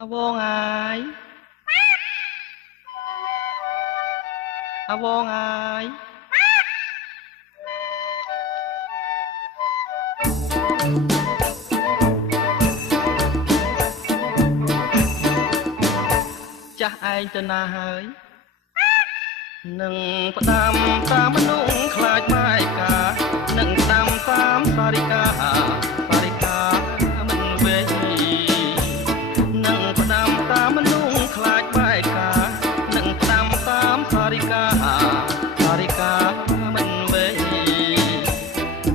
វងអាយវងអាយចាស់ឯងទៅណាហើយនឹងផ្ដាំតាមមនុស្សខ្លាចម៉ែកានឹងផ្ដាំតាមសារិកាមិនវេនឹងផ្ដាំតាមមនុស្សខ្លាចម៉ែកានឹងផ្ដាំតាមសារិកាមិនវេ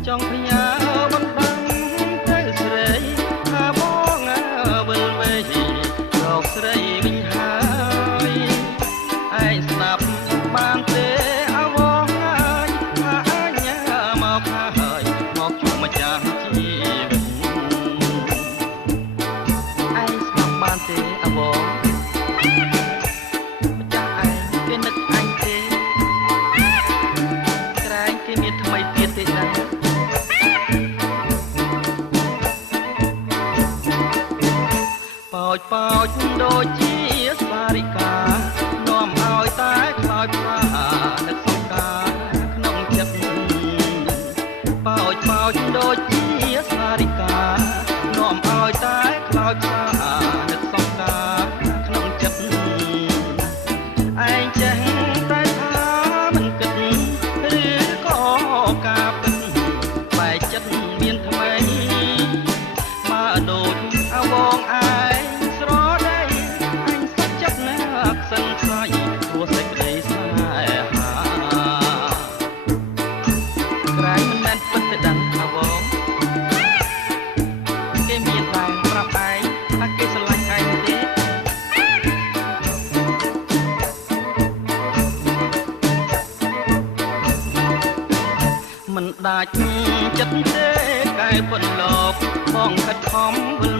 ចង់ផ្ញើបណ្ដឹងទៅស្រីថាបងវិលវេរកស្រីវិញហើយឯងស្ដាប់បានទេអវងហើយថាអញមកហើយមកជួបម្ចាស់ជីវិតឯងស្ដាប់បានទេអវងម្ចាស់ឯងគេនឹកអញទេក្រែងគេមានថ្មីទៀតទេណាប៉ោចដូចជាសារិកានាំឲ្យតែខ្លោចផ្សានឹកសង្ការក្នុងចិត្តប៉ោចដូចជាសារិកានាំឲ្យតែខ្លោចផ្សានឹកសង្ការក្នុងចិត្តឯងចេះតែថាមិនគិតឬក៏ការពិតបែកចិត្តមានថ្មីបើដូចអវងឯងស្រដីអញសុខចិត្តណាស់សិនខ្លាយព្រោះសេចក្តីស្នេហាក្រែងមិនមែនពិតទៅដឹងអវងគេមានតែប្រាប់ឯងថាគេស្រឡាញ់ឯងទេមិនដាច់ចិត្តទេកែប៉ុនលោកបងខិតខំវិល